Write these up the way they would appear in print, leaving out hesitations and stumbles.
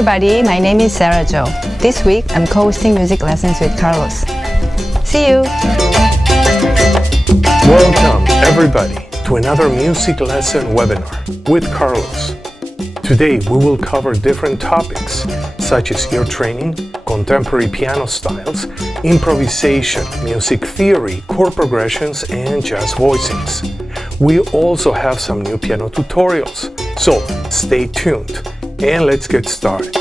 everybody, my name is Sera Jo. This week I'm co-hosting music lessons with Carlos. See you! Welcome everybody to another music lesson webinar with Carlos. Today we will cover different topics such as ear training, contemporary piano styles, improvisation, music theory, chord progressions, and jazz voicings. We also have some new piano tutorials, so stay tuned and let's get started.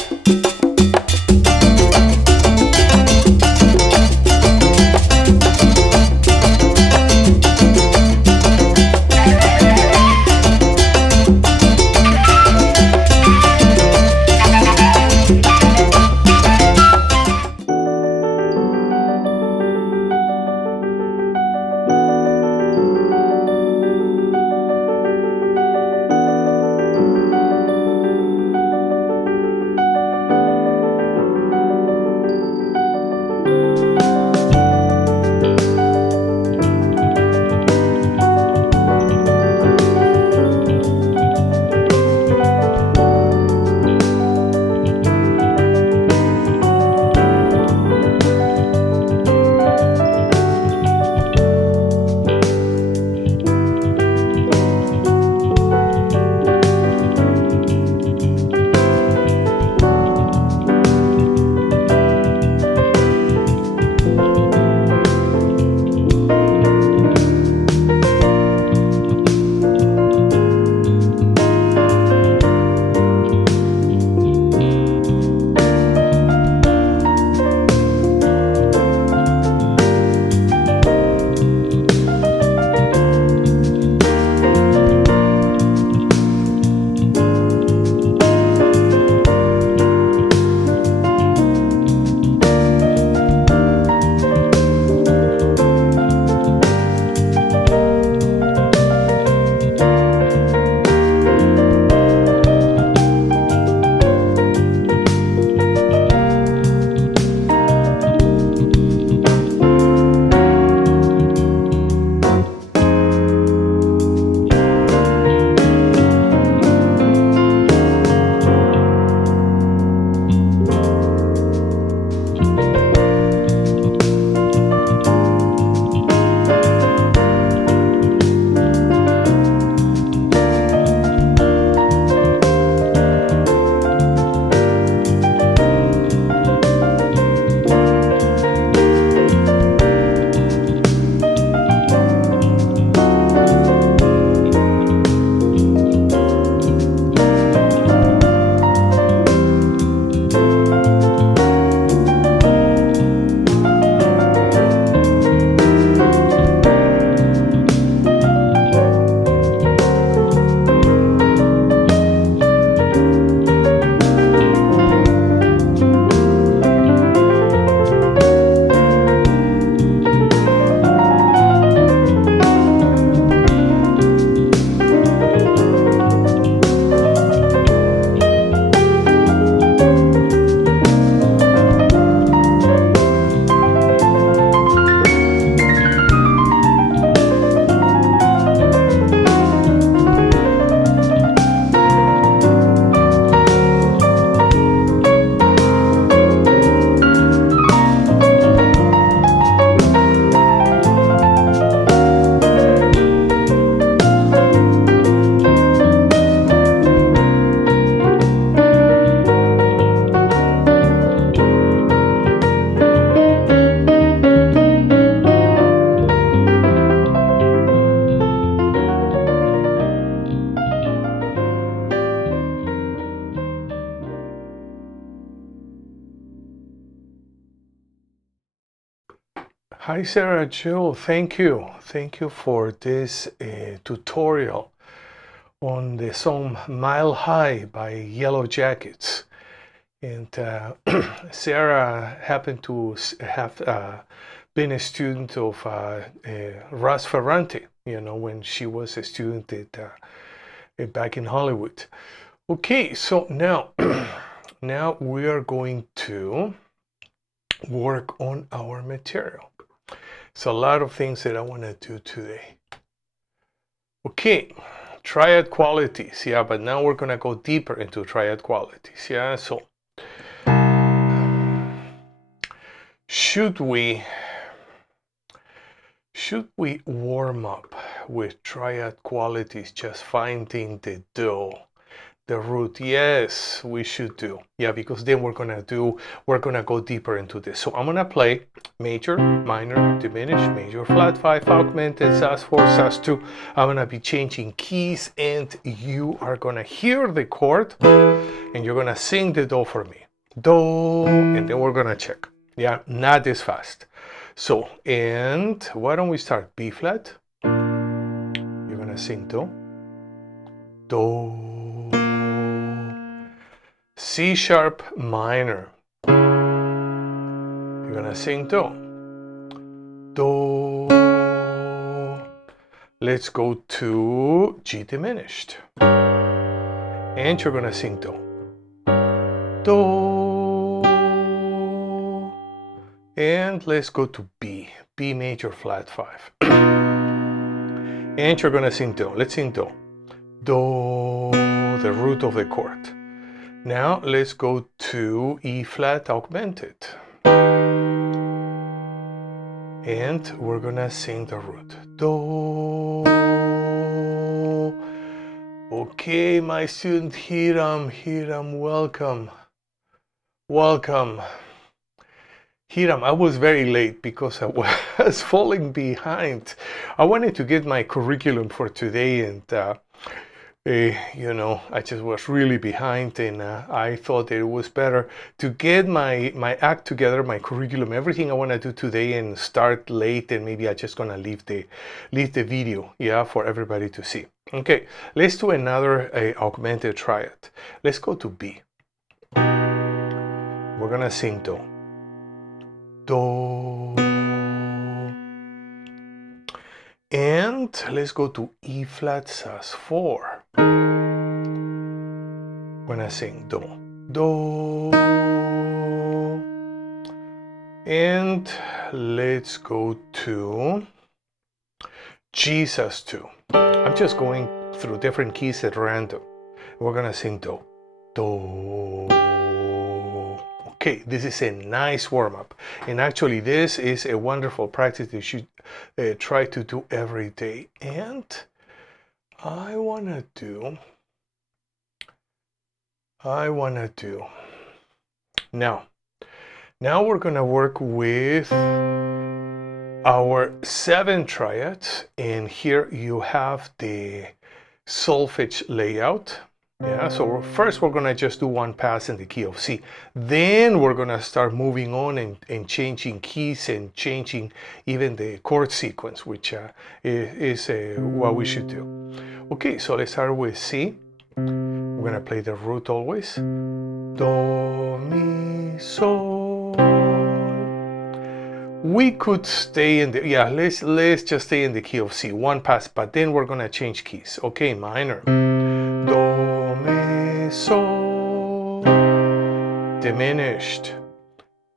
Hi Sera Jo, thank you for this tutorial on the song Mile High by Yellow Jackets. And Sarah happened to have been a student of Russ Ferrante, you know, when she was a student at, back in Hollywood. Okay, so now, now we are going to work on our material. It's a lot of things that I want to do today. Okay, triad qualities, yeah, but now we're going to go deeper into triad qualities, yeah. So should we warm up with triad qualities, just finding the do, the root? Yes, we should do. Yeah, because then we're gonna go deeper into this. So I'm gonna play major, minor, diminished, major, flat 5, augmented, sus4, sus2. I'm gonna be changing keys, and you are gonna hear the chord and you're gonna sing the do for me. Do, and then we're gonna check. Yeah, not this fast. So, and why don't we start B flat? You're gonna sing do, do, C sharp minor. You're gonna sing do, do. Let's go to G diminished, and you're gonna sing do, do. And let's go to B major flat 5. And you're gonna sing do. Let's sing do. Do, the root of the chord. Now let's go to E flat augmented. And we're gonna sing the root. Do. Okay, my student Hiram, welcome. Welcome. Hiram, I was very late because I was falling behind. I wanted to get my curriculum for today, and you know, I just was really behind, and I thought that it was better to get my act together, my curriculum, everything I want to do today, and start late, and maybe I'm just gonna leave the video, yeah, for everybody to see. Okay, let's do another augmented triad. Let's go to B. We're gonna sing do. Do, and let's go to E flat sus4. When I sing do, do, and let's go to G sus2. I'm just going through different keys at random. We're gonna sing do, do. Okay, this is a nice warm-up, and actually this is a wonderful practice you should try to do every day. And I wanna do now we're gonna work with our 7 triads, and here you have the solfege layout. Yeah, so first we're gonna just do one pass in the key of C. Then we're gonna start moving on and changing keys and changing even the chord sequence, which is what we should do. Okay, so let's start with C. We're gonna play the root always. Do, mi, sol. We could stay in the, yeah, let's just stay in the key of C, one pass, but then we're gonna change keys. Okay, minor. Do, mi, sol. Diminished.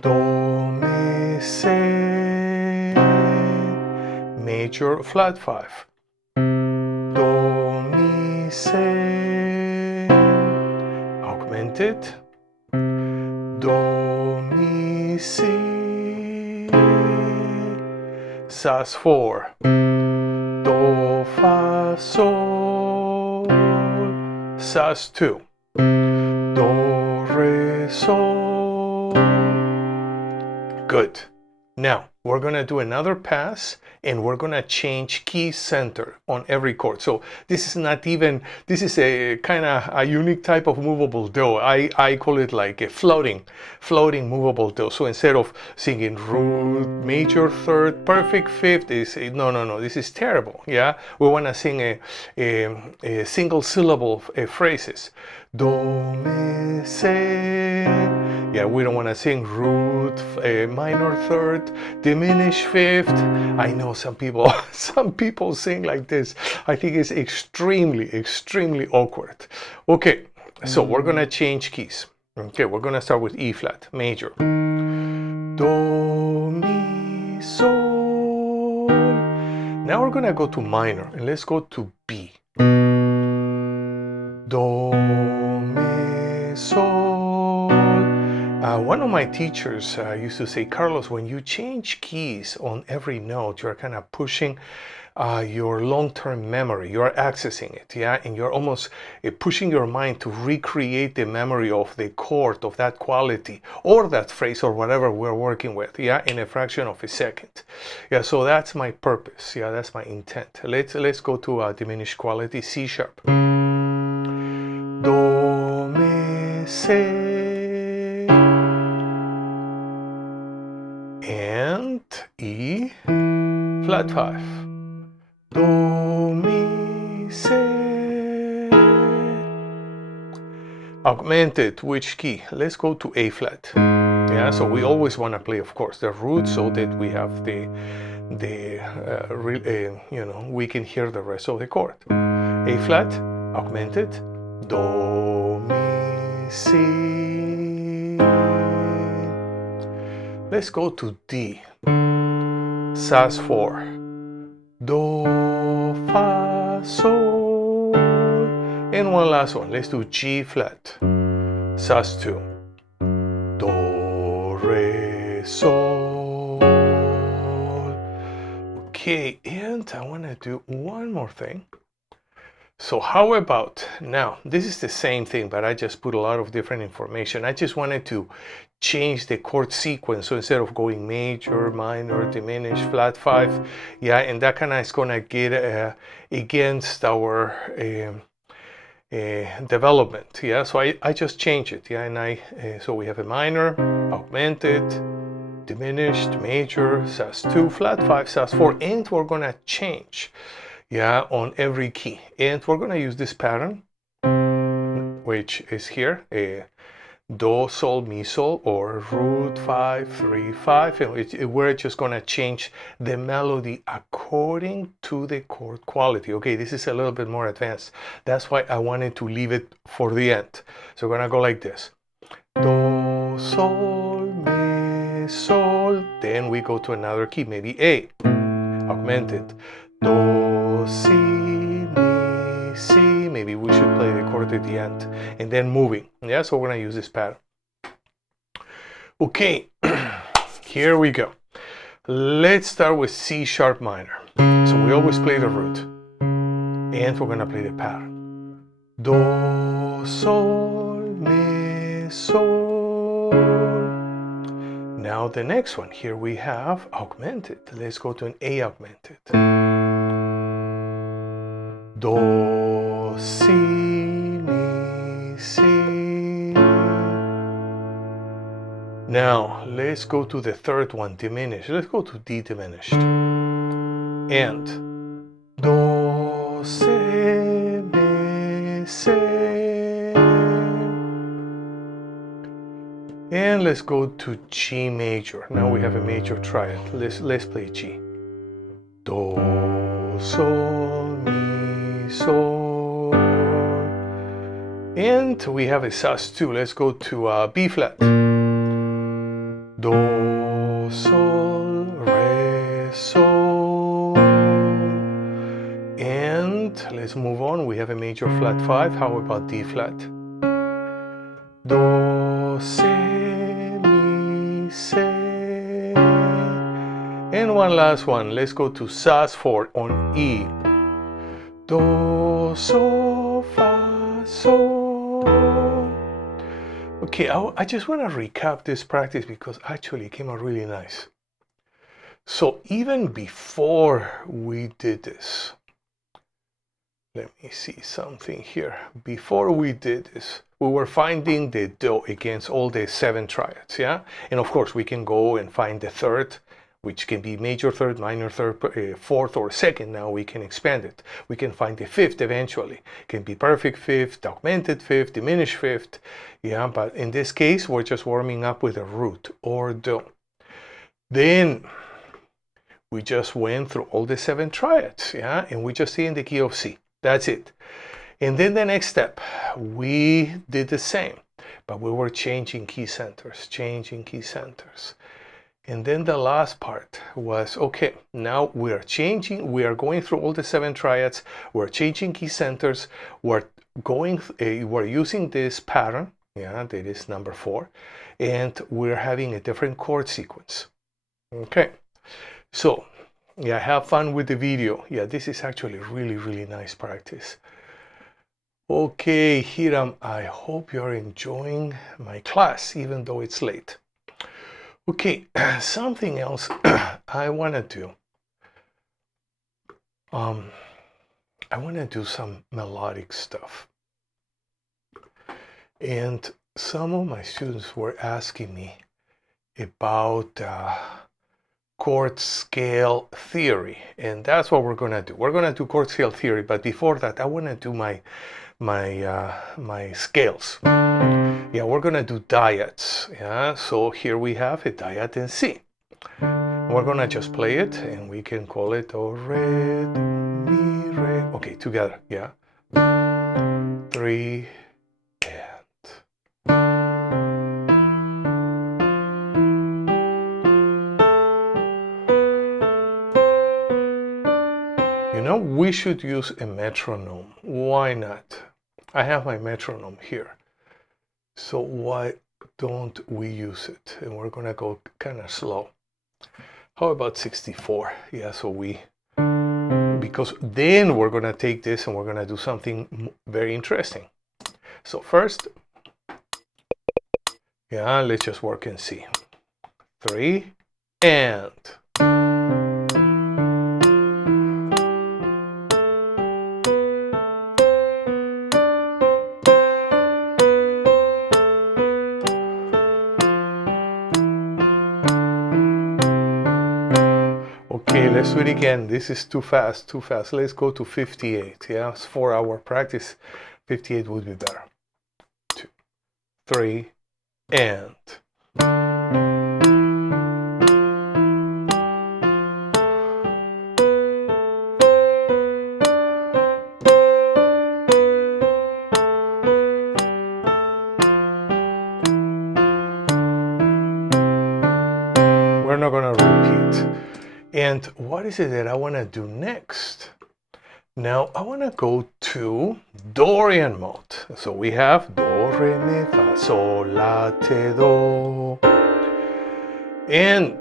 Do, mi, se. Major flat 5. Do, mi, se. Augmented. Do, mi, si. Sus4. Do, fa, sol. Sus2. Do, re, sol. Good. Now we're gonna do another pass, and we're gonna change key center on every chord. So this is a kind of a unique type of movable do. I call it like a floating movable do. So instead of singing root, major third, perfect fifth, no, this is terrible. Yeah, we want to sing a single syllable phrases. Do, mi, se. Yeah, we don't want to sing root, minor third, diminished fifth. I know some people sing like this. I think it's extremely awkward. Okay, so we're gonna change keys. Okay, we're gonna start with E flat, major. Do, mi, sol. Now we're gonna go to minor, and let's go to B. Do, mi, sol. One of my teachers used to say, Carlos, when you change keys on every note, you're kind of pushing your long-term memory. You're accessing it, yeah, and you're almost pushing your mind to recreate the memory of the chord, of that quality, or that phrase, or whatever we're working with, yeah, in a fraction of a second. Yeah, so that's my purpose. Yeah, that's my intent. Let's go to diminished quality, C sharp. Do, mi, se, and E flat 5. Do, mi, se. Augmented, which key? Let's go to A flat. Yeah, so we always want to play, of course, the root so that we have you know, we can hear the rest of the chord. A flat, augmented, do, mi, si. Let's go to D, Sus4, do, fa, sol, and one last one. Let's do G flat, Sus2, do, re, sol. Okay, and I want to do one more thing. So how about now, this is the same thing, but I just put a lot of different information. I just wanted to change the chord sequence. So instead of going major, minor, diminished, flat 5, yeah, and that kind of is going to get against our development, yeah. So I just change it, yeah, and so we have a minor, augmented, diminished, major, Sus2, flat 5, Sus4, and we're going to change, yeah, on every key. And we're going to use this pattern, which is here, do, sol, mi, sol, or root 5, 3, 5. And we're just going to change the melody according to the chord quality. Okay, this is a little bit more advanced. That's why I wanted to leave it for the end. So we're going to go like this. Do, sol, mi, sol. Then we go to another key, maybe A, augmented. Do, si, mi, si. Maybe we should play the chord at the end. And then moving. Yeah, so we're going to use this pattern. Okay, here we go. Let's start with C sharp minor. So we always play the root. And we're going to play the pattern. Do, sol, mi, sol. Now the next one. Here we have augmented. Let's go to an A augmented. Do, si, mi, si. Now let's go to the third one, diminished. Let's go to D diminished. And do, se, mi, se. And let's go to G major. Now we have a major triad. Let's play G. Do, sol, mi, sol. And we have a Sus2. Let's go to B flat. Do, sol, re, sol. And let's move on. We have a major flat 5. How about D flat? Do, se, mi, se. And one last one. Let's go to Sus4 on E. Do, sol, fa, sol. Okay, I just want to recap this practice because actually it came out really nice. So even before we did this, let me see something here. Before we did this, we were finding the do against all the 7 triads, yeah? And of course, we can go and find the third, which can be major third, minor third, fourth, or second. Now we can expand it. We can find the fifth eventually. It can be perfect fifth, augmented fifth, diminished fifth. Yeah, but in this case, we're just warming up with a root or do. Then we just went through all the 7 triads, yeah, and we just stay in the key of C. That's it. And then the next step, we did the same, but we were changing key centers, And then the last part was, okay, now we are going through all the 7 triads, we're changing key centers, we're using this pattern, Yeah, that is number 4. And we're having a different chord sequence. Okay, so yeah, have fun with the video. Yeah, this is actually really, really nice practice. Okay, Hiram, I hope you're enjoying my class, even though it's late. Okay, something else I want to do. I want to do some melodic stuff. And some of my students were asking me about chord scale theory, and that's what we're going to do. We're going to do chord scale theory, but before that, I want to do my scales. Yeah, we're going to do DIADS. Yeah, so here we have a DIAD in C. We're going to just play it, and we can call it do, re, mi, re. Okay, together. Yeah. 3 we should use a metronome. Why not? I have my metronome here. So why don't we use it? And we're going to go kind of slow. How about 64? Yeah, so because then we're going to take this and we're going to do something very interesting. So first, yeah, let's just work in C. 3 and. Okay, let's do it again. This is too fast, too fast. Let's go to 58. Yeah, it's 4-hour practice. 58 would be better. 2, 3, and. We're not going to repeat. And what is it that I want to do next? Now I want to go to Dorian mode. So we have do, re, mi, fa, sol, la, te, do. And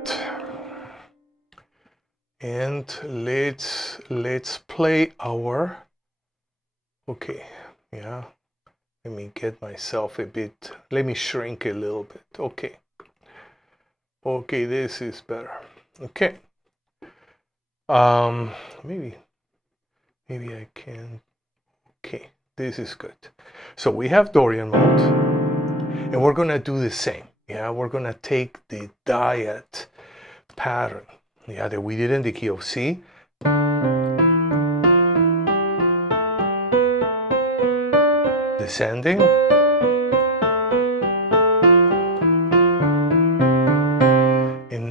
let's play our. Okay, yeah. Let me get myself a bit. Let me shrink a little bit. Okay. Okay, this is better. Okay. Maybe I can. Okay, this is good. So we have Dorian mode, and we're gonna do the same. Yeah, we're gonna take the DIAD pattern, yeah, that we did in the key of C. Descending.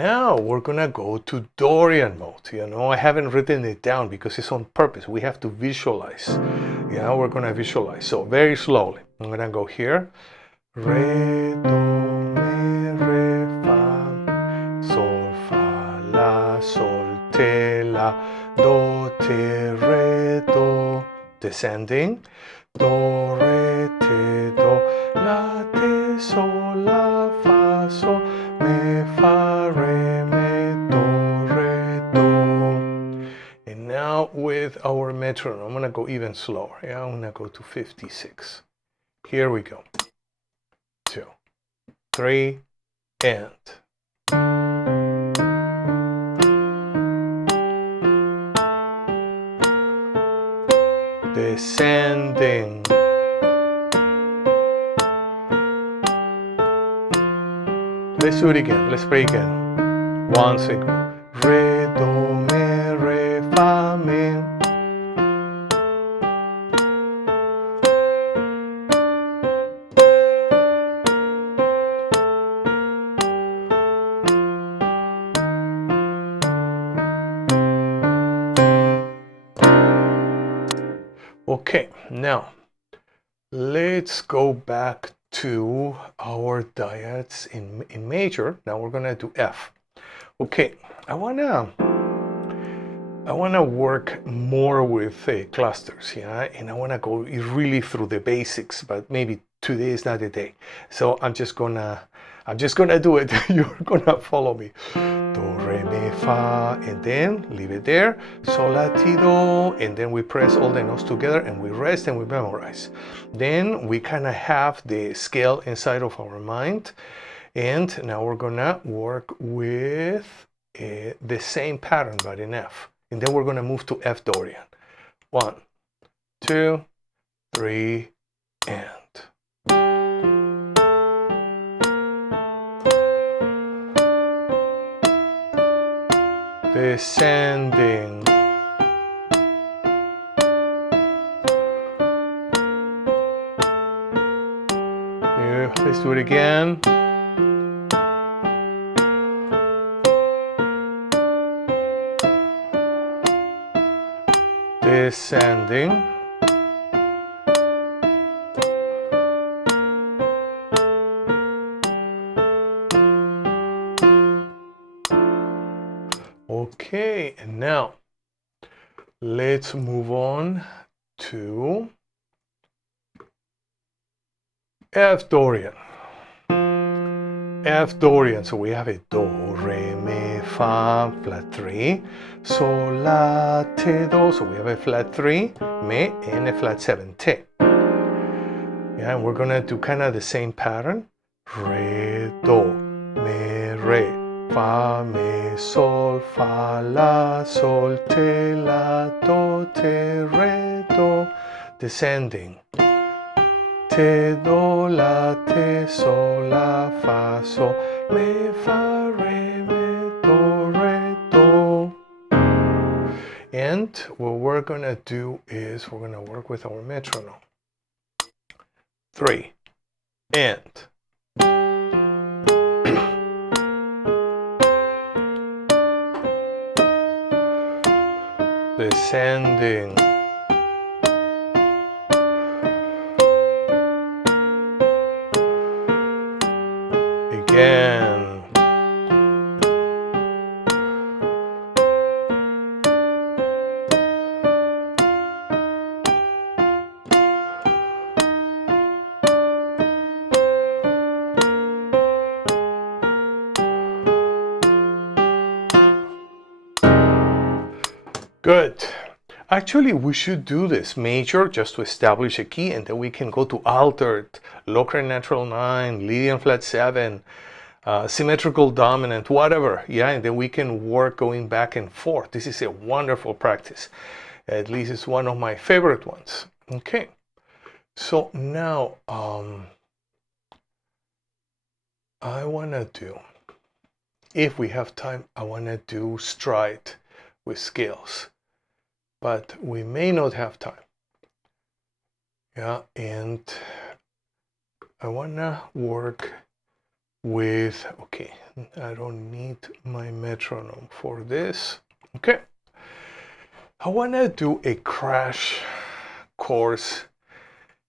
Now we're gonna go to Dorian mode. I haven't written it down because it's on purpose. We have to visualize. Yeah, we're gonna visualize. So very slowly. I'm gonna go here. Re, do, mi, re, fa, sol, fa, la, sol, te, la, do, te, re, do. Descending. Do, re, te, do, la, te, sol, la, fa, sol, mi, fa, re, mi, do, re, do. And now with our metronome, I'm going to go even slower. Yeah, I'm going to go to 56. Here we go. 2, 3, and. Descending. Let's do it again. Let's play again. One segment. Re, do, mi, re, fa, mi. Okay, now let's go back to our DIADS in major. Now we're gonna do F. Okay, I wanna work more with clusters, yeah, and I wanna go really through the basics, but maybe today is not the day. So I'm just gonna do it. You're gonna follow me. Do, re, mi, fa, and then leave it there. Sol, la, ti, do, and then we press all the notes together and we rest and we memorize. Then we kind of have the scale inside of our mind. And now we're gonna work with the same pattern but in F. And then we're gonna move to F Dorian. 1, 2, 3, and. Descending. Here, let's do it again. Descending. Okay, and now let's move on to F Dorian. F Dorian, so we have a Do, Re, Mi, Fa, flat 3, Sol, La, Ti, Do, so we have a flat 3, Mi, and a flat 7, Ti. Yeah, and we're gonna do kind of the same pattern. Re, Do, Mi, Re, Fa, Mi, Sol, Fa, La, Sol, Ti, La, Do, Ti, Re, Do, descending. Ti, do, la, ti, sol, la, fa, sol, mi, fa, re, mi, do, re, do. And what we're gonna do is we're gonna work with our metronome. 3, and. Descending. Again. Good. Actually, we should do this major just to establish a key, and then we can go to altered, local natural 9, Lydian flat 7, symmetrical dominant, whatever. Yeah, and then we can work going back and forth. This is a wonderful practice. At least it's one of my favorite ones. Okay. So now I want to do, if we have time, I want to do stride with scales. But we may not have time. Yeah, and I wanna work with, okay, I don't need my metronome for this. Okay, I wanna do a crash course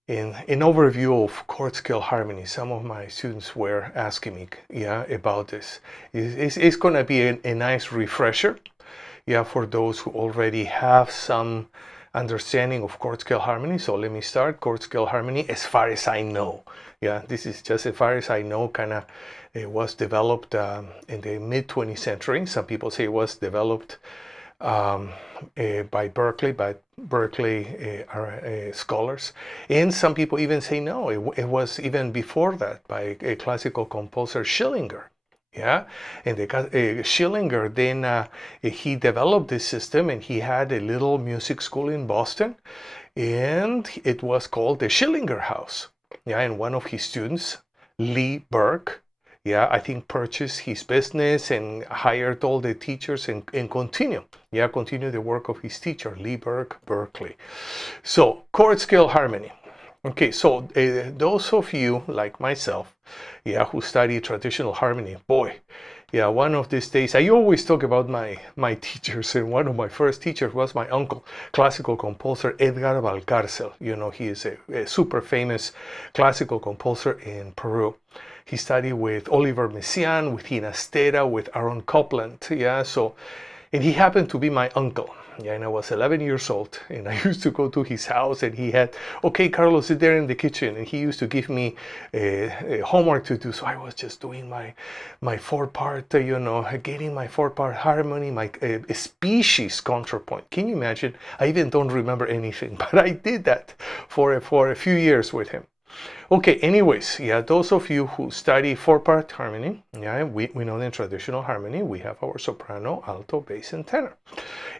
in an overview of chord scale harmony. Some of my students were asking me, yeah, about this. It's gonna be a nice refresher. Yeah, for those who already have some understanding of chord scale harmony. So let me start. Chord scale harmony, as far as I know. Yeah, this is just as far as I know. Kind of, it was developed in the mid 20th century. Some people say it was developed by Berkeley scholars, and some people even say no, it was even before that by a classical composer, Schillinger. Yeah, and Schillinger then he developed this system, and he had a little music school in Boston, and it was called the Schillinger House. Yeah, and one of his students, Lee Burke, yeah, I think purchased his business and hired all the teachers and continue the work of his teacher, Lee Burke, Berkeley. So chord scale harmony. Okay, so those of you like myself, yeah, who study traditional harmony, boy, yeah, one of these days, I always talk about my teachers, and one of my first teachers was my uncle, classical composer Edgar Valcárcel. You know, he is a super famous classical composer in Peru. He studied with Oliver Messiaen, with Ginastera, with Aaron Copland, yeah, so, and he happened to be my uncle. Yeah, and I was 11 years old, and I used to go to his house, and he had, okay, Carlos, sit there in the kitchen, and he used to give me homework to do. So I was just doing my 4-part, getting my 4-part harmony, my species contrapoint. Can you imagine? I even don't remember anything, but I did that for a few years with him. Okay, anyways, yeah, those of you who study 4-part harmony, yeah, we know in traditional harmony, we have our soprano, alto, bass, and tenor.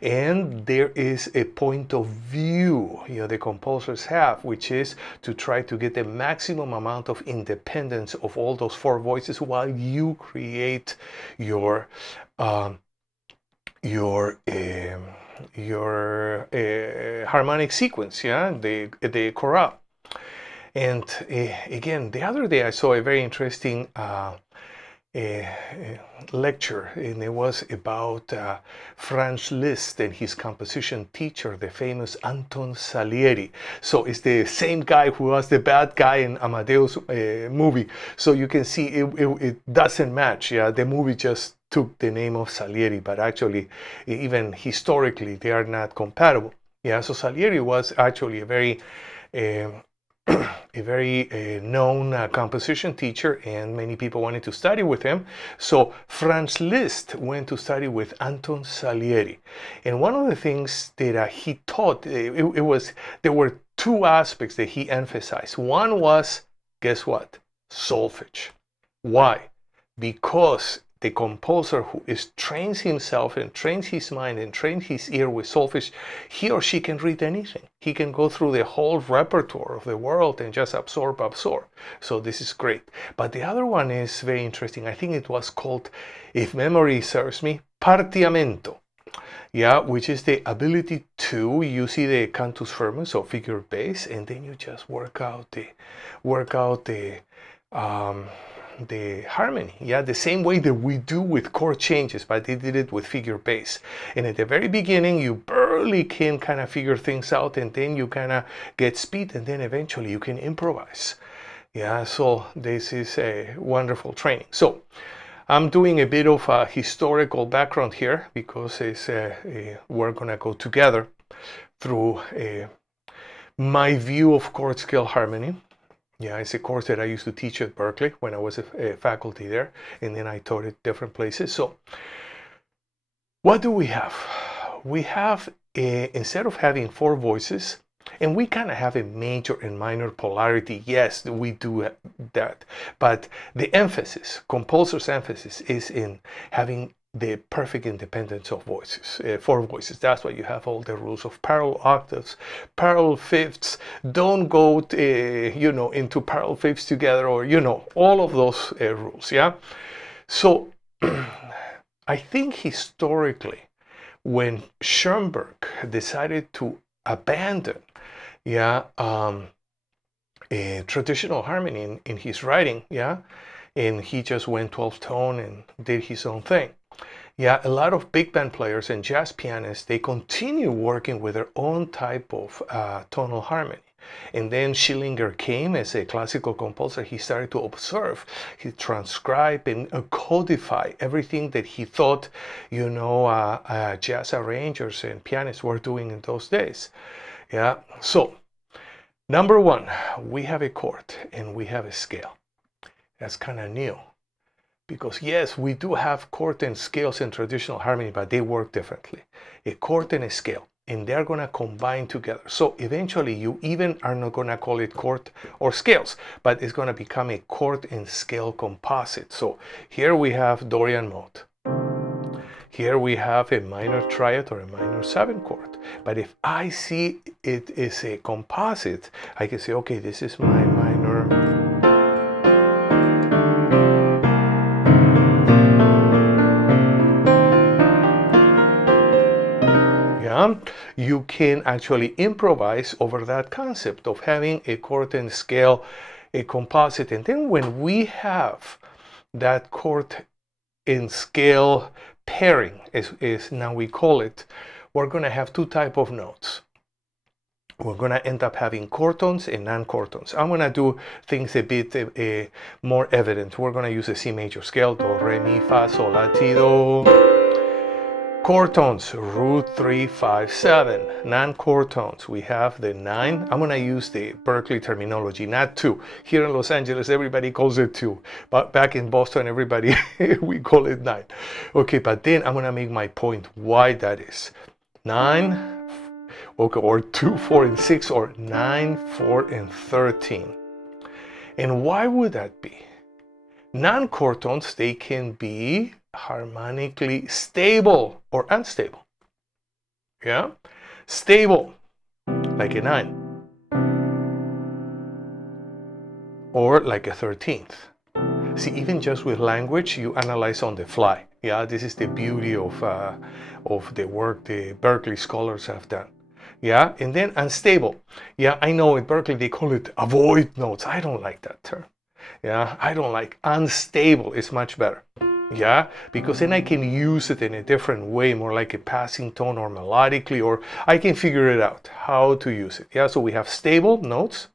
And there is a point of view, the composers have, which is to try to get the maximum amount of independence of all those 4 voices while you create your harmonic sequence, yeah, the chorale. And again, the other day I saw a very interesting lecture, and it was about Franz Liszt and his composition teacher, the famous Anton Salieri. So it's the same guy who was the bad guy in Amadeus movie. So you can see it doesn't match. Yeah, the movie just took the name of Salieri, but actually, even historically, they are not compatible. Yeah, so Salieri was actually a very known composition teacher, and many people wanted to study with him. So Franz Liszt went to study with Anton Salieri, and one of the things that he taught, there were 2 aspects that he emphasized. One was, guess what? Solfege. Why? Because the composer who trains himself and trains his mind and trains his ear with solfege, he or she can read anything. He can go through the whole repertoire of the world and just absorb. So this is great. But the other one is very interesting. I think it was called, if memory serves me, partiamento. Yeah, which is the ability to, you see the cantus firmus, so figure bass, and then you just work out the harmony, yeah, the same way that we do with chord changes, but they did it with figure bass. And at the very beginning, you barely can kind of figure things out, and then you kind of get speed, and then eventually you can improvise. Yeah, so this is a wonderful training. So I'm doing a bit of a historical background here, because we're gonna go together through my view of chord scale harmony. Yeah, it's a course that I used to teach at Berkeley when I was a faculty there, and then I taught it different places. So what do we have? We have, instead of having 4 voices, and we kind of have a major and minor polarity. Yes, we do that. But the emphasis, composer's emphasis, is in having the perfect independence of voices, 4 voices. That's why you have all the rules of parallel octaves, parallel fifths. Don't go, into parallel fifths together, or all of those rules. Yeah. So I think historically, when Schoenberg decided to abandon, traditional harmony in his writing, and he just went 12 tone and did his own thing. Yeah, a lot of big band players and jazz pianists, they continue working with their own type of tonal harmony. And then Schillinger came as a classical composer. He started to observe, he transcribed and codify everything that he thought, jazz arrangers and pianists were doing in those days. Yeah, so number 1, we have a chord and we have a scale. That's kind of new. Because yes, we do have chord and scales in traditional harmony, but they work differently. A chord and a scale, and they're going to combine together. So eventually you even are not going to call it chord or scales, but it's going to become a chord and scale composite. So here we have Dorian mode. Here we have a minor triad or a minor 7 chord. But if I see it is a composite, I can say, okay, this is my minor. You can actually improvise over that concept of having a chord and scale, a composite. And then when we have that chord and scale pairing, as now we call it, we're going to have 2 types of notes. We're going to end up having chord tones and non-chord tones. I'm going to do things a bit more evident. We're going to use a C major scale, do, re, mi, fa, sol, la, ti, do. Chord tones, root 3, 5, 7. Non-chord tones, we have the 9. I'm gonna use the Berkeley terminology, not 2. Here in Los Angeles, everybody calls it 2. But back in Boston, everybody, we call it 9. Okay, but then I'm gonna make my point why that is. 9, okay, or 2, 4, and 6, or 9, 4, and 13. And why would that be? Non-chord tones, they can be harmonically stable or unstable. Yeah? Stable, like a 9. Or like a 13th. See, even just with language, you analyze on the fly. Yeah, this is the beauty of the work the Berkeley scholars have done. Yeah, and then unstable. Yeah, I know at Berkeley they call it avoid notes. I don't like that term. Yeah, I don't like unstable. It's much better. Yeah, because then I can use it in a different way, more like a passing tone or melodically, or I can figure it out how to use it. Yeah, so we have stable notes,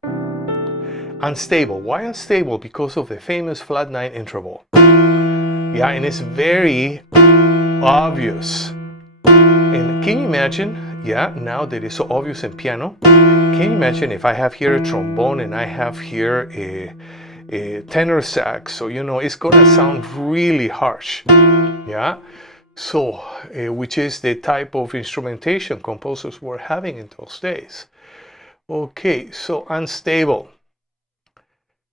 unstable. Why unstable? Because of the famous flat 9 interval. Yeah, and it's very obvious. And can you imagine? Yeah, now that it's so obvious in piano, can you imagine if I have here a trombone and I have here a tenor sax? So, you know, it's gonna sound really harsh. Yeah, so which is the type of instrumentation composers were having in those days. Okay, so unstable.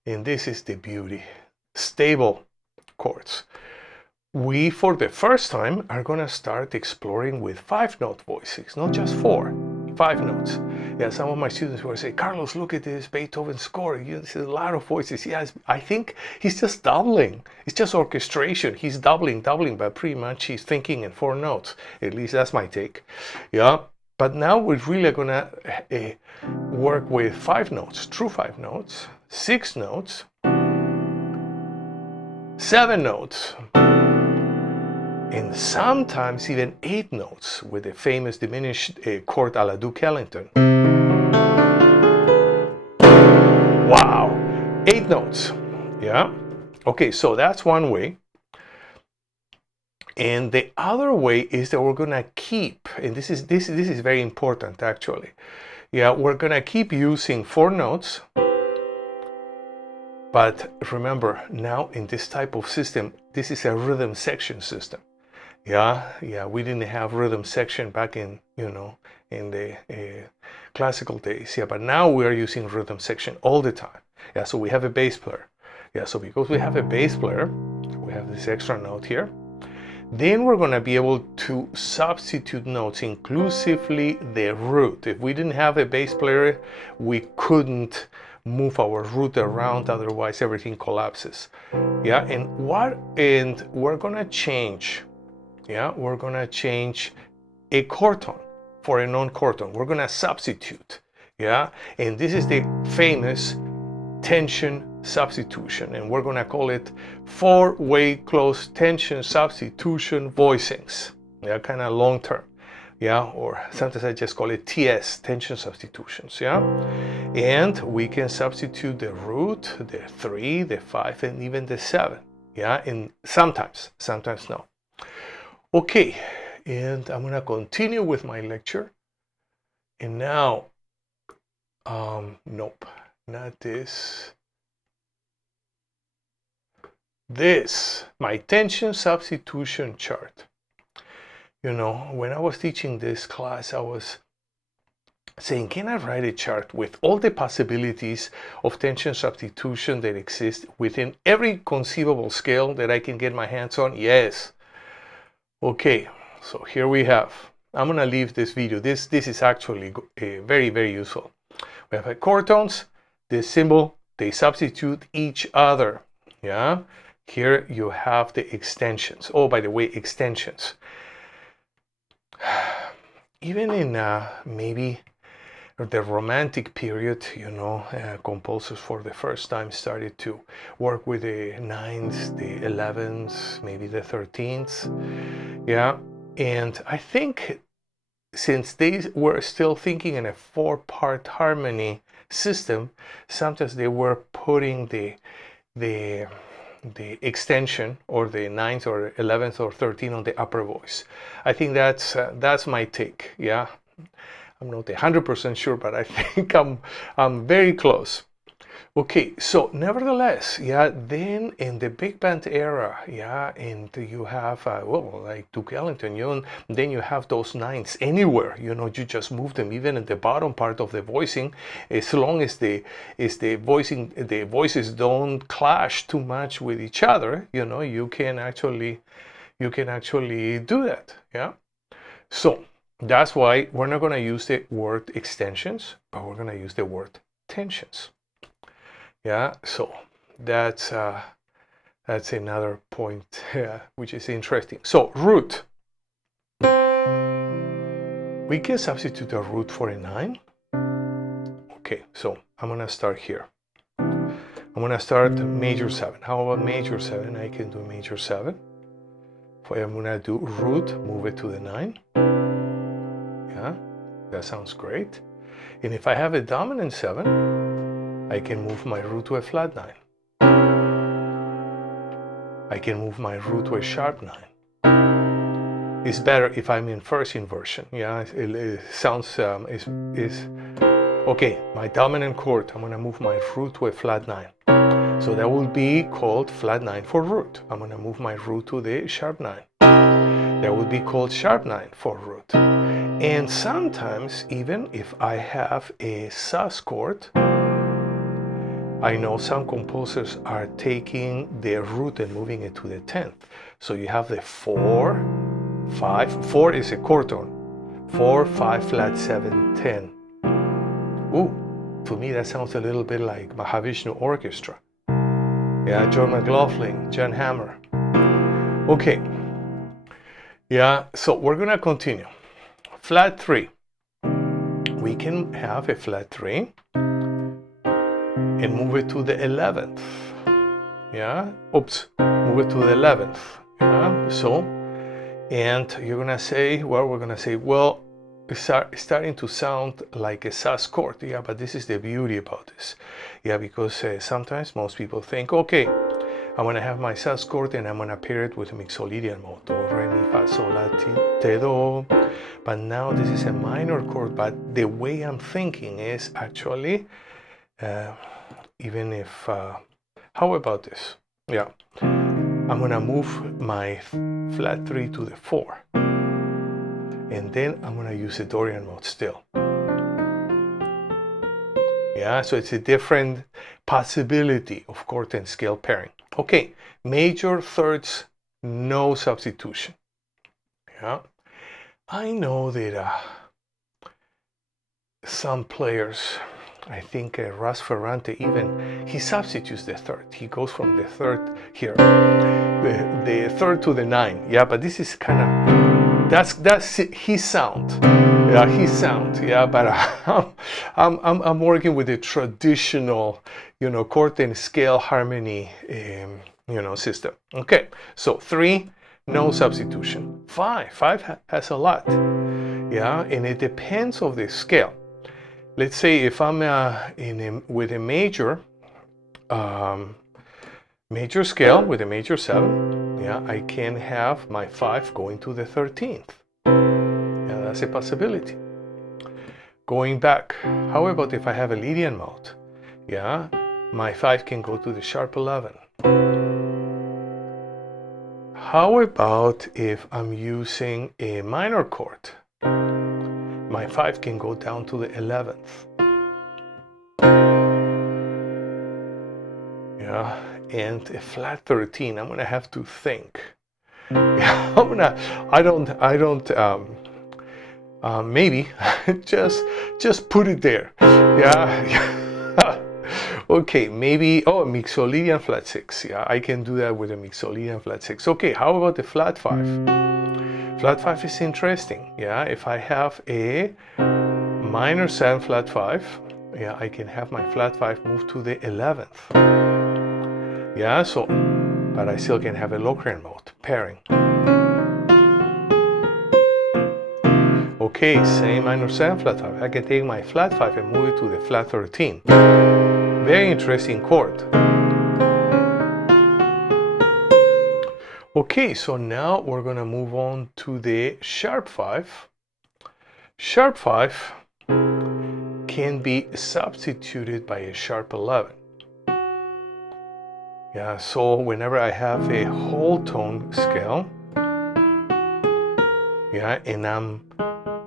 And this is the beauty. Stable chords. We, for the first time, are going to start exploring with 5-note voicings, not just 4, 5 notes. Yeah, some of my students were saying, Carlos, look at this Beethoven score. This is a lot of voices. Yes, I think he's just doubling. It's just orchestration. He's doubling, but pretty much he's thinking in 4 notes. At least that's my take. Yeah, but now we're really going to work with 5 notes, true 5 notes, 6 notes, 7 notes, and sometimes even 8 notes with the famous diminished chord a la Duke Ellington. Wow, 8 notes. Yeah. Okay, so that's one way. And the other way is that we're gonna keep, and this is very important actually. Yeah, we're gonna keep using 4 notes. But remember, now in this type of system, this is a rhythm section system. Yeah, we didn't have rhythm section back in, you know, in the classical days. Yeah, but now we are using rhythm section all the time. Yeah, so we have a bass player. Yeah, so because we have a bass player, we have this extra note here. Then we're going to be able to substitute notes, inclusively the root. If we didn't have a bass player, we couldn't move our root around, otherwise everything collapses. Yeah, and we're going to change. Yeah, we're going to change a chord tone for a non-chord tone. We're going to substitute. Yeah, and this is the famous tension substitution, and we're going to call it 4-way close tension substitution voicings. Yeah, kind of long term. Yeah, or sometimes I just call it TS, tension substitutions. Yeah, and we can substitute the root, the 3, the 5, and even the 7. Yeah, and sometimes no. Okay, and I'm going to continue with my lecture. And now, nope, not this. This, my tension substitution chart. You know, when I was teaching this class, I was saying, can I write a chart with all the possibilities of tension substitution that exist within every conceivable scale that I can get my hands on? Yes. Okay, so here we have. I'm going to leave this video. This is actually very, very useful. We have chord tones, this symbol, they substitute each other. Yeah, here you have the extensions. Oh, by the way, extensions. Even in maybe the Romantic period, you know, composers for the first time started to work with the 9s, the 11s, maybe the 13s. Yeah, and I think since they were still thinking in a 4-part harmony system, sometimes they were putting the the extension or the 9th or 11th or 13th on the upper voice. I think that's my take. Yeah, I'm not 100% sure, but I think I'm very close. Okay, so nevertheless, yeah, then in the big band era, yeah, and you have, well, like Duke Ellington, then you have those 9s anywhere, you just move them even in the bottom part of the voicing, as long as the voices don't clash too much with each other, you can actually do that, yeah. So that's why we're not going to use the word extensions, but we're going to use the word tensions. Yeah, so that's another point which is interesting. So root, we can substitute a root for a 9. Okay, so I'm gonna start here. I'm gonna start major 7. How about major 7? I can do major 7. I'm gonna do root, move it to the 9. Yeah, that sounds great. And if I have a dominant 7, I can move my root to a flat 9. I can move my root to a sharp 9. It's better if I'm in first inversion. Yeah, it sounds is okay. My dominant chord, I'm gonna move my root to a flat 9. So that will be called flat 9 for root. I'm gonna move my root to the sharp 9. That would be called sharp 9 for root. And sometimes, even if I have a sus chord, I know some composers are taking the root and moving it to the 10th. So you have the 4, 5. 4 is a chord tone. 4, 5, flat, 7, 10. Ooh, to me that sounds a little bit like Mahavishnu Orchestra. Yeah, John McLaughlin, John Hammer. Okay. Yeah, so we're gonna continue. Flat 3. We can have a flat 3. And move it to the 11th. Yeah, oops, move it to the 11th. Yeah, so, and you're gonna say, well, we're gonna say, well, it's starting to sound like a sus chord. Yeah, but this is the beauty about this. Yeah, because sometimes most people think, okay, I'm gonna have my sus chord and I'm gonna pair it with a mixolydian mode, do, re, mi, fa, sol, la, ti, te, do. But now this is a minor chord, but the way I'm thinking is actually, even if, how about this? Yeah, I'm gonna move my flat 3 to the 4. And then I'm gonna use the Dorian mode still. Yeah, so it's a different possibility of chord and scale pairing. Okay, major thirds, no substitution. Yeah, I know that some players, I think Ras Ferrante even, he substitutes the third. He goes from the third here, the third to the 9. Yeah, but this is kind of, that's his sound. Yeah, his sound. Yeah, but I'm working with the traditional, chord and scale harmony, system. Okay, so 3, no substitution. 5 has a lot. Yeah, and it depends on the scale. Let's say if I'm with a major scale with a major 7, yeah, I can have my 5 going to the 13th. Yeah, that's a possibility. Going back, how about if I have a Lydian mode? Yeah, my 5 can go to the sharp 11. How about if I'm using a minor chord? My 5 can go down to the 11th. Yeah, and a flat 13, I'm gonna have to think. Yeah, maybe just put it there. Yeah. Okay, maybe, mixolydian flat 6. Yeah, I can do that with a mixolydian flat 6. Okay, how about the flat 5? Flat 5 is interesting. Yeah, if I have a minor 7 flat 5, yeah, I can have my flat 5 move to the 11th. Yeah, so, but I still can have a Locrian mode, pairing. Okay, same minor 7 flat 5. I can take my flat 5 and move it to the flat 13. Very interesting chord. Okay, so now we're going to move on to the sharp 5. Sharp 5 can be substituted by a sharp 11. Yeah, so whenever I have a whole tone scale, yeah, and I'm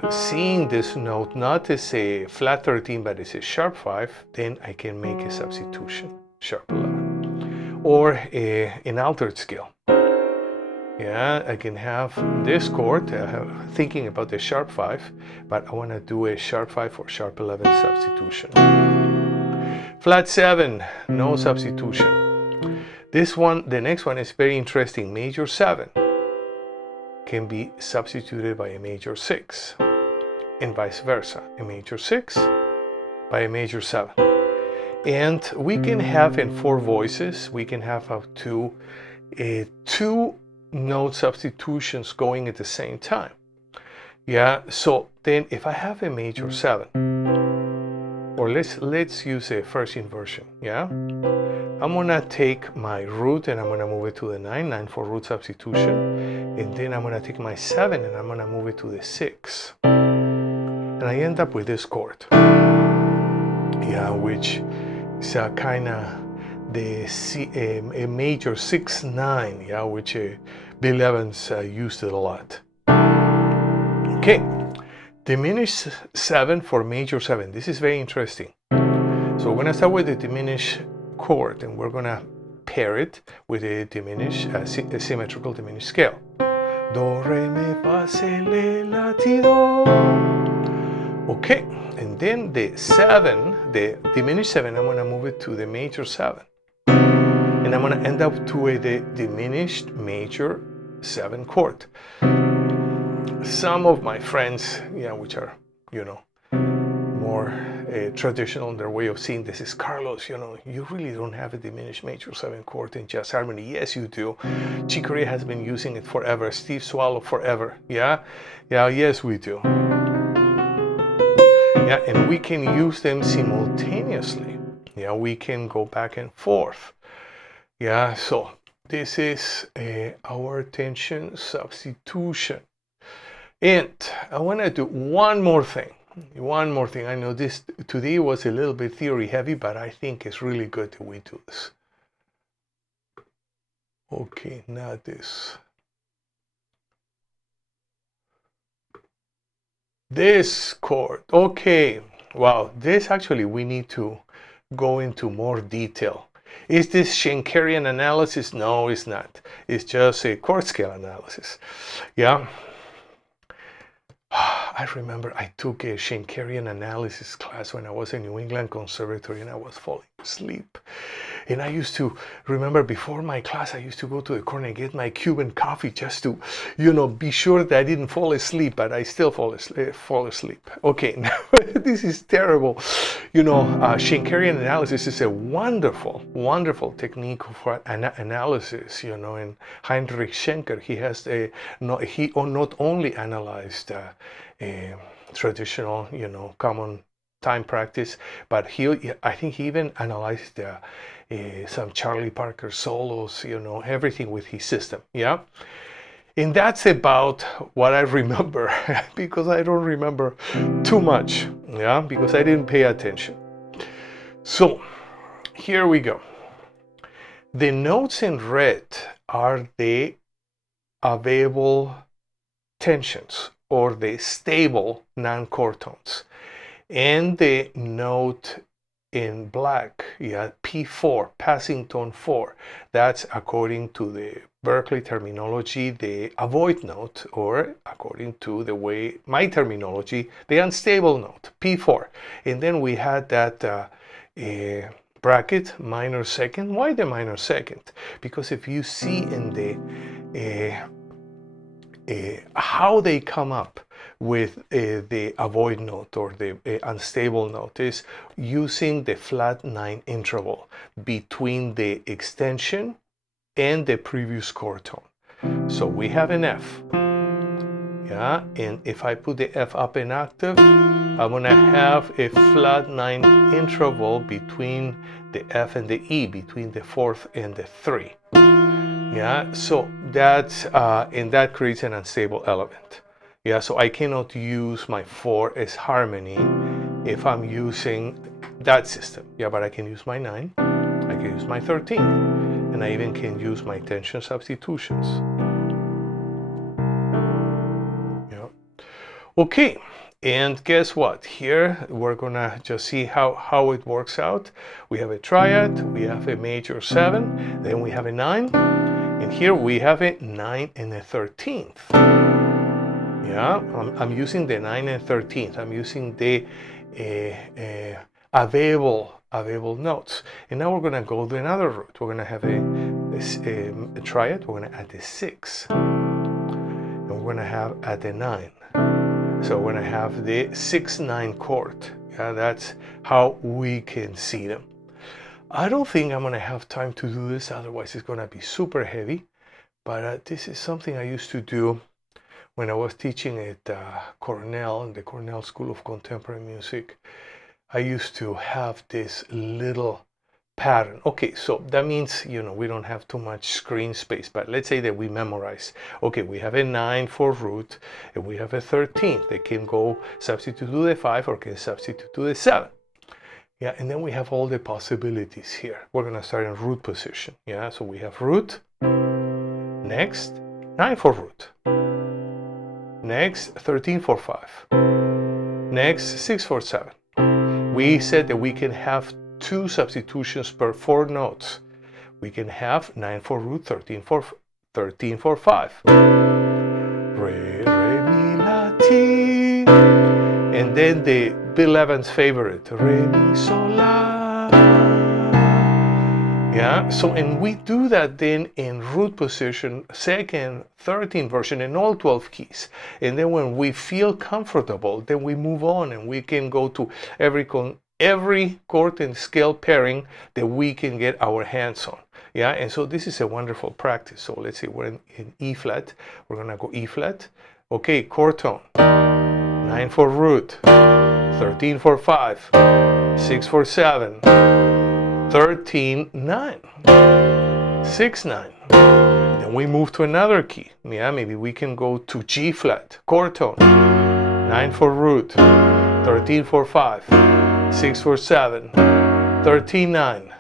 seeing this note not as a flat 13 but as a sharp 5, then I can make a substitution, sharp 11, or an altered scale. Yeah, I can have this chord, thinking about the sharp 5, but I want to do a sharp 5 or sharp 11 substitution. Flat 7, no substitution. This one, the next one is very interesting. Major 7 can be substituted by a major 6, and vice versa. A major 6 by a major 7. And we can have in 4 voices, we can have up to 2 note substitutions going at the same time. Yeah, so then if I have a major 7, or let's use a first inversion, yeah? I'm gonna take my root and I'm gonna move it to the 9 for root substitution, and then I'm gonna take my 7 and I'm gonna move it to the 6. And I end up with this chord, yeah, which is kinda the a major 6-9, yeah, which Bill Evans used it a lot. Okay, diminished 7 for major 7. This is very interesting. So we're gonna start with the diminished chord, and we're gonna pair it with a diminished, a symmetrical diminished scale. Do, re, mi, fa, se, le, la, ti, do. Okay, and then the 7, the diminished 7, I'm gonna move it to the major 7. And I'm going to end up to the diminished major 7 chord. Some of my friends, yeah, which are, you know, more traditional in their way of seeing this is, Carlos, you know, you really don't have a diminished major 7 chord in jazz harmony. Yes, you do. Chick Corea has been using it forever. Steve Swallow forever. Yeah, yes, we do. Yeah, and we can use them simultaneously. Yeah, we can go back and forth. Yeah, so this is our tension substitution. And I want to do one more thing. I know this today was a little bit theory heavy, but I think it's really good that we do this. Okay, now this. This chord. Okay, wow, this actually we need to go into more detail. Is this Schenkerian analysis? No, it's not. It's just a chord scale analysis. Yeah. I remember I took a Schenkerian analysis class when I was in New England Conservatory and I was falling asleep. And I used to remember before my class, I used to go to the corner and get my Cuban coffee just to, you know, be sure that I didn't fall asleep, but I still fall asleep. Okay, now this is terrible. You know, Schenkerian analysis is a wonderful, wonderful technique for analysis, you know, and Heinrich Schenker, he has he not only analyzed traditional, you know, common time practice, but I think he even analyzed some Charlie Parker solos, you know, everything with his system, yeah? And that's about what I remember, because I don't remember too much, yeah, because I didn't pay attention. So, here we go. The notes in red are the available tensions, or the stable non-chord tones. And the note in black, yeah, P4, passing tone 4, that's according to the Berklee terminology, the avoid note, or according to the way my terminology, the unstable note, P4. And then we had that bracket, minor second. Why the minor second? Because if you see in the how they come up with the avoid note or the unstable note is using the flat 9 interval between the extension and the previous chord tone. So we have an F, yeah, and if I put the F up an octave, I'm gonna have a flat 9 interval between the F and the E, between the 4th and the 3. Yeah, so that's and that creates an unstable element. Yeah, so I cannot use my 4 as harmony if I'm using that system. Yeah, but I can use my 9, I can use my 13, and I even can use my tension substitutions. Yeah. Okay, and guess what? Here we're gonna just see how it works out. We have a triad, we have a major 7, then we have a 9, and here we have a 9 and a 13th. Yeah, I'm using the 9 and 13th. I'm using the available notes. And now we're gonna go to another route. We're gonna have a triad. We're gonna add the 6, and we're gonna have add the 9. So we're gonna have the 6-9 chord. Yeah, that's how we can see them. I don't think I'm gonna have time to do this, otherwise it's gonna be super heavy. But this is something I used to do when I was teaching at Cornell, in the Cornell School of Contemporary Music. I used to have this little pattern. Okay, so that means, you know, we don't have too much screen space, but let's say that we memorize. Okay, we have a 9 for root, and we have a 13. They can go substitute to the 5 or can substitute to the 7. Yeah, and then we have all the possibilities here. We're gonna start in root position. Yeah, so we have root, next 9 for root, next 13 for 5, next 6 for 7. We said that we can have 2 substitutions per 4 notes. We can have 9 for root, 13 for 5. Re, mi, la, ti. And then the Bill Evans favorite, re, mi, sol, la. Yeah, so and we do that then in root position, second, 13 version, in all 12 keys. And then when we feel comfortable, then we move on and we can go to every chord and scale pairing that we can get our hands on. Yeah, and so this is a wonderful practice. So let's say we're in E flat, we're gonna go E flat. Okay, chord tone, 9 for root, 13 for 5, 6 for 7, 13, 9, 6, 9. Then we move to another key. Yeah, maybe we can go to G flat, chord tone, 9 for root, 13 for 5, 6 for 7, 13, 9,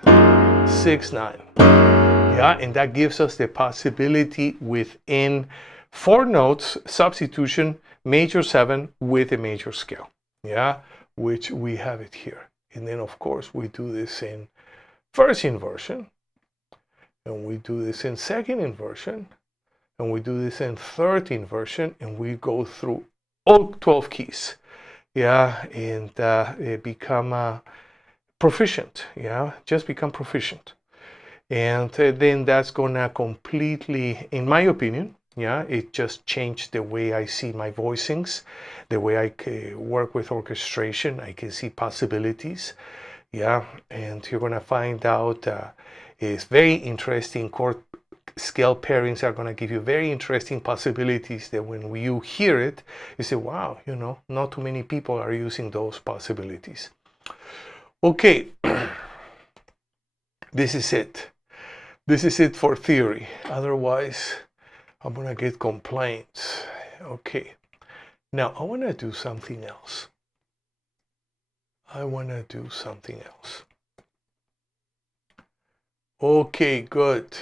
6, 9. Yeah, and that gives us the possibility within 4 notes, substitution, major 7 with a major scale. Yeah, which we have it here. And then of course we do this in first inversion, and we do this in second inversion, and we do this in third inversion, and we go through all 12 keys. Yeah, and become proficient. Yeah, just become proficient. And then that's gonna completely, in my opinion, yeah, it just changed the way I see my voicings, the way I work with orchestration. I can see possibilities. Yeah, and you're gonna find out it's very interesting. Chord scale pairings are gonna give you very interesting possibilities that when you hear it, you say, wow, you know, not too many people are using those possibilities. Okay, this is it. This is it for theory. Otherwise, I'm gonna get complaints. Okay, now I wanna do something else. Okay, good.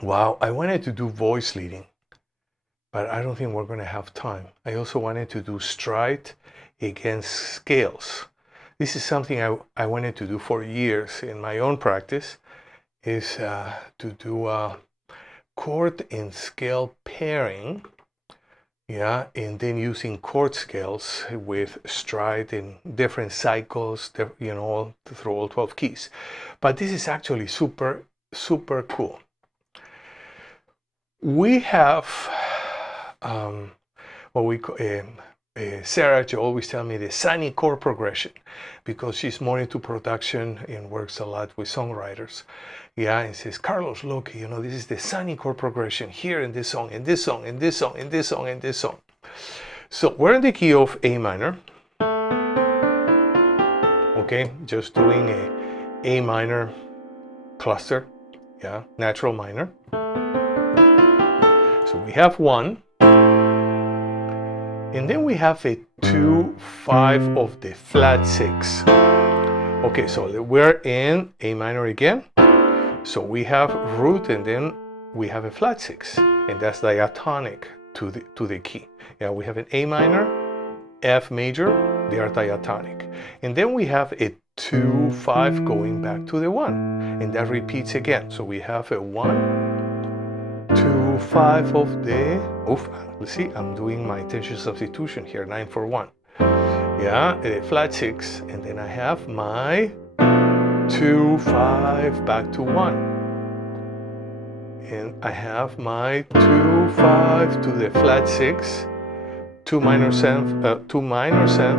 Wow, I wanted to do voice leading, but I don't think we're going to have time. I also wanted to do stride against scales. This is something I wanted to do for years in my own practice, is to do chord and scale pairing. Yeah, and then using chord scales with stride in different cycles, you know, through all 12 keys. But this is actually super, super cool. We have what we call, Sera Jo always tell me the sunny chord progression, because she's more into production and works a lot with songwriters. Yeah, and says, Carlos, look, you know, this is the sunny chord progression here in this song, in this song, in this song, in this song, in this song. So we're in the key of A minor. Okay, just doing a minor cluster, yeah, natural minor. So we have 1, and then we have a 2, 5 of the flat 6. Okay, so we're in A minor again. So we have root, and then we have a flat 6, and that's diatonic to the key. Yeah, we have an A minor, F major, they are diatonic. And then we have a 2, 5 going back to the 1, and that repeats again. So we have a 1, 2, 5 of the, let's see, I'm doing my tension substitution here, 9 for 1. Yeah, a flat 6, and then I have my 2, 5 back to 1. And I have my 2, 5 to the flat 6, 2 minor 7,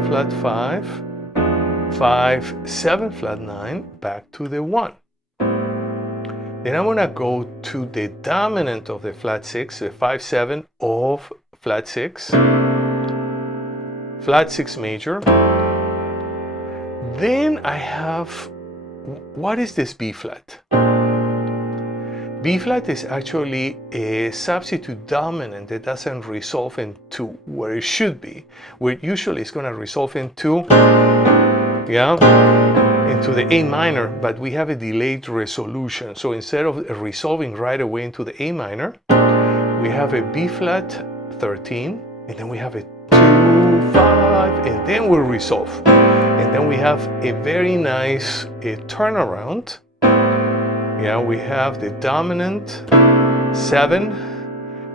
flat 5, 5, 7 flat 9, back to the 1. Then I'm gonna go to the dominant of the flat 6, the 5, 7 of flat 6, flat 6 major. Then I have, what is this B flat? B flat is actually a substitute dominant that doesn't resolve into where it should be, where usually it's going to resolve into, yeah, into the A minor, but we have a delayed resolution. So instead of resolving right away into the A minor, we have a B flat 13, and then we have a 2, 5, and then we'll resolve. And then we have a very nice turnaround. Yeah, we have the dominant 7.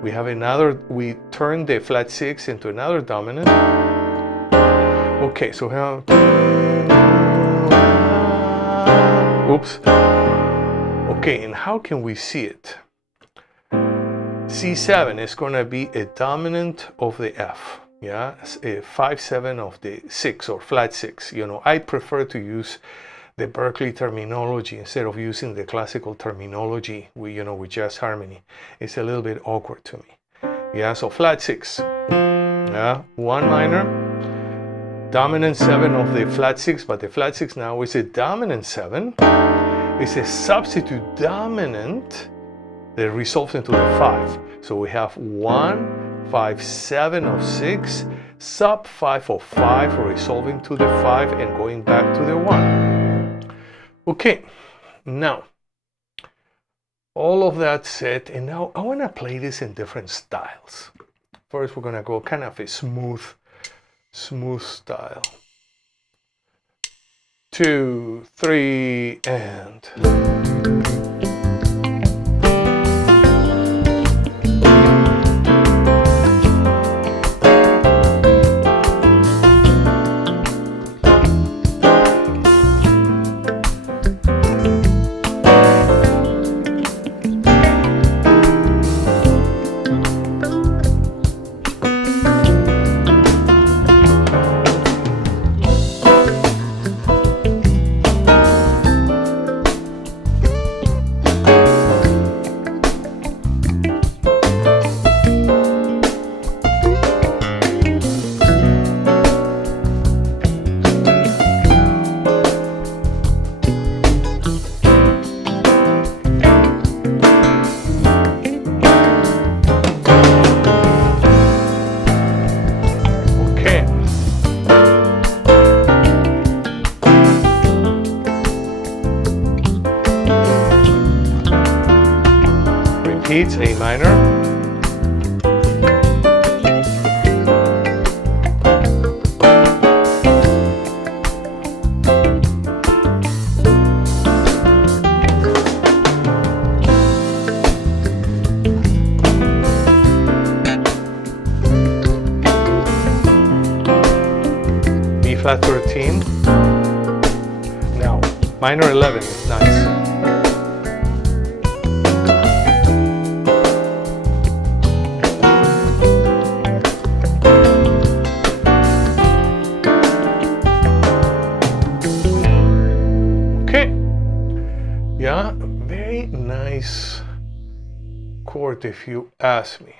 We have another, we turn the flat 6 into another dominant. Okay, so how, oops. Okay, and how can we see it? C7 is going to be a dominant of the F. Yeah, a 5, 7 of the 6 or flat 6. You know, I prefer to use the Berkeley terminology instead of using the classical terminology with jazz harmony. It's a little bit awkward to me. Yeah, so flat 6. Yeah, 1 minor, dominant 7 of the flat 6, but the flat 6 now is a dominant 7. It's a substitute dominant that resolves into the 5. So we have 1, 5, 7 of 6, sub 5 of 5, resolving to the 5 and going back to the 1. Okay, now, all of that said, and now I want to play this in different styles. First, we're going to go kind of a smooth style. 2, 3, and... It's A minor, B flat 13. Now minor 11 is nice. Yeah, very nice chord if you ask me.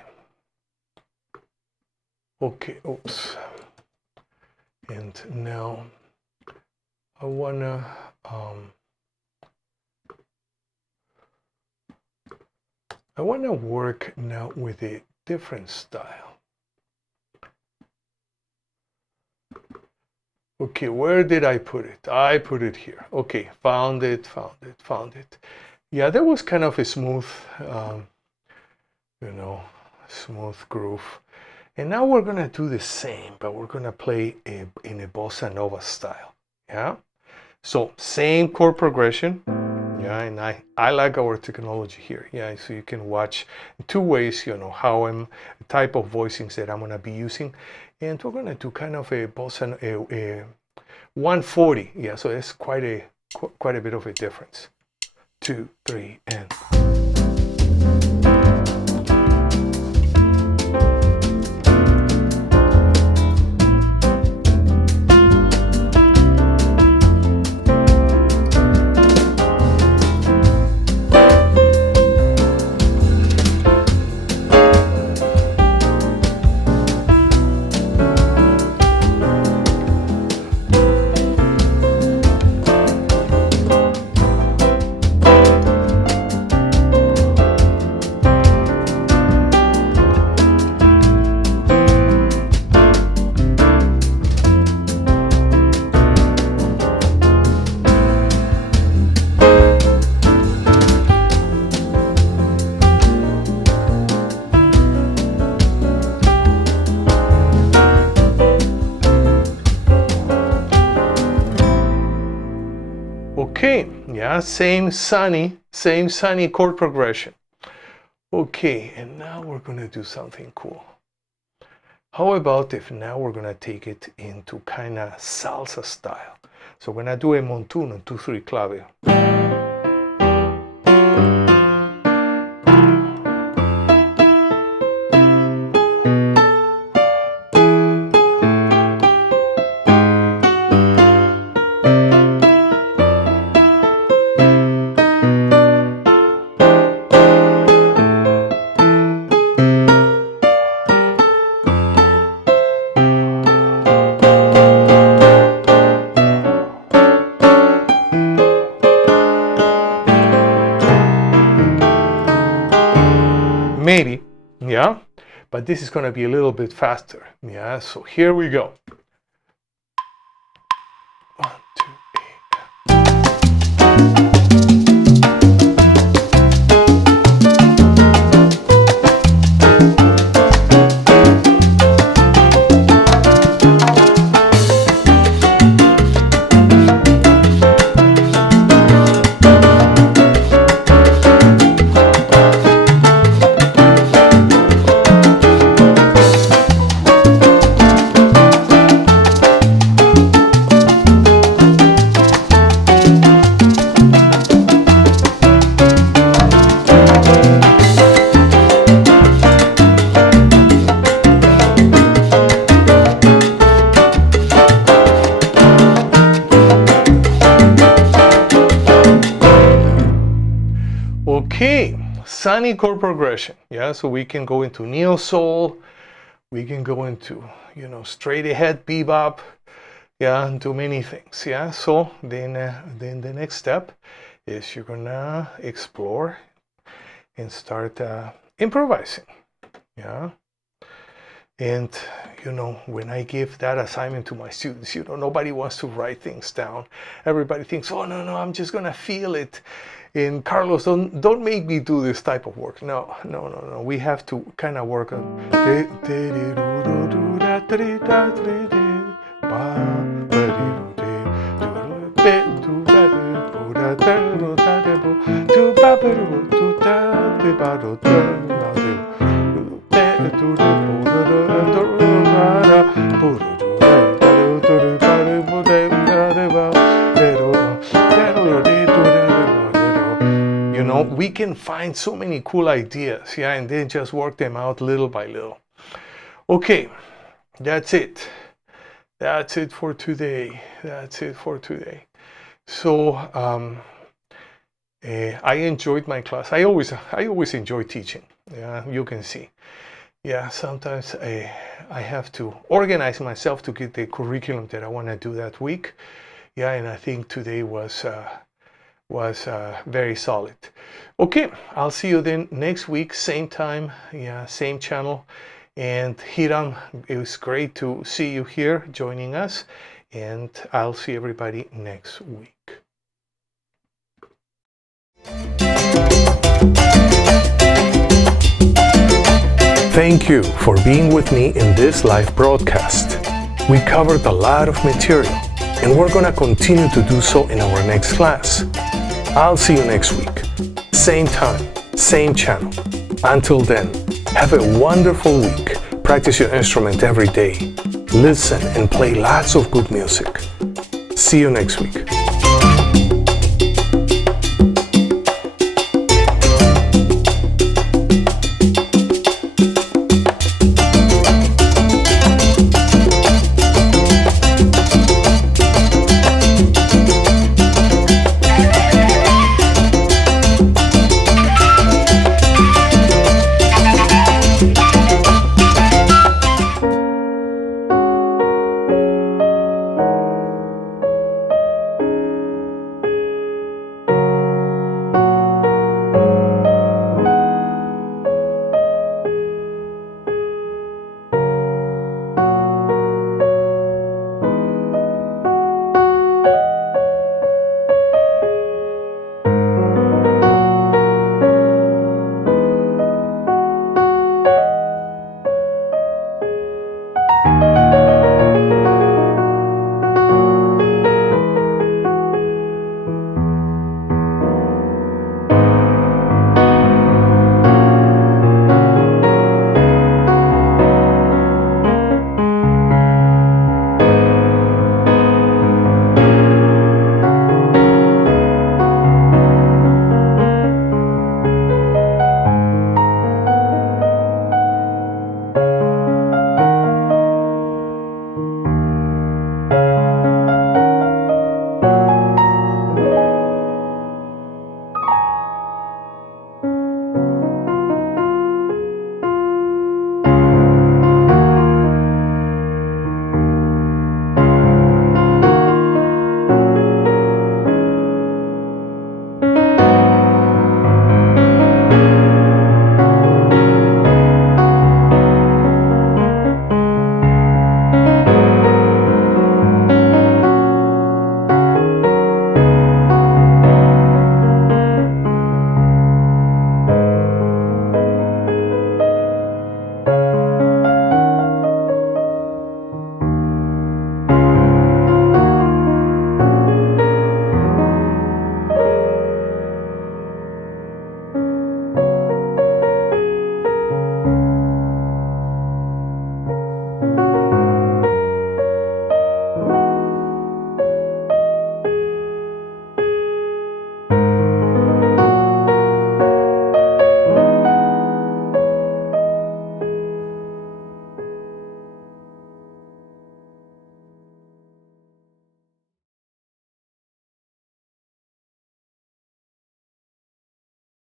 Okay, oops. And now I wanna want to work now with a different style. Okay, where did I put it? I put it here. Okay, found it. Yeah, that was kind of a smooth, smooth groove. And now we're going to do the same, but we're going to play in a bossa nova style. Yeah. So same chord progression. Yeah, and I like our technology here. Yeah, so you can watch in two ways, how the type of voicings that I'm going to be using. And we're going to do kind of a bossa, a 140. Yeah, so it's quite a bit of a difference. 2, 3, and... Okay, yeah, same sunny chord progression. Okay, and now we're going to do something cool. How about if now we're going to take it into kind of salsa style? So we're going to do a montuno, 2-3 clave. Maybe, yeah, but this is going to be a little bit faster. Yeah, so here we go. 1, 2, 8. Okay, sunny chord progression. Yeah, so we can go into neo soul, we can go into, straight ahead bebop, yeah, and do many things. Yeah, so then the next step is you're gonna explore and start improvising. Yeah. And when I give that assignment to my students, nobody wants to write things down. Everybody thinks, oh no, I'm just gonna feel it. And Carlos, don't make me do this type of work. No. We have to kind of work on. We can find so many cool ideas, yeah, and then just work them out little by little. Okay, that's it. That's it for today. So I enjoyed my class. I always enjoy teaching. Yeah, you can see. Yeah, sometimes I have to organize myself to get the curriculum that I want to do that week. Yeah, and I think today was was very solid. Okay, I'll see you then next week, same time, yeah, same channel. And Hiram, it was great to see you here joining us, and I'll see everybody next week. Thank you for being with me in this live broadcast. We covered a lot of material, and we're going to continue to do so in our next class. I'll see you next week. Same time, same channel. Until then, have a wonderful week. Practice your instrument every day. Listen and play lots of good music. See you next week.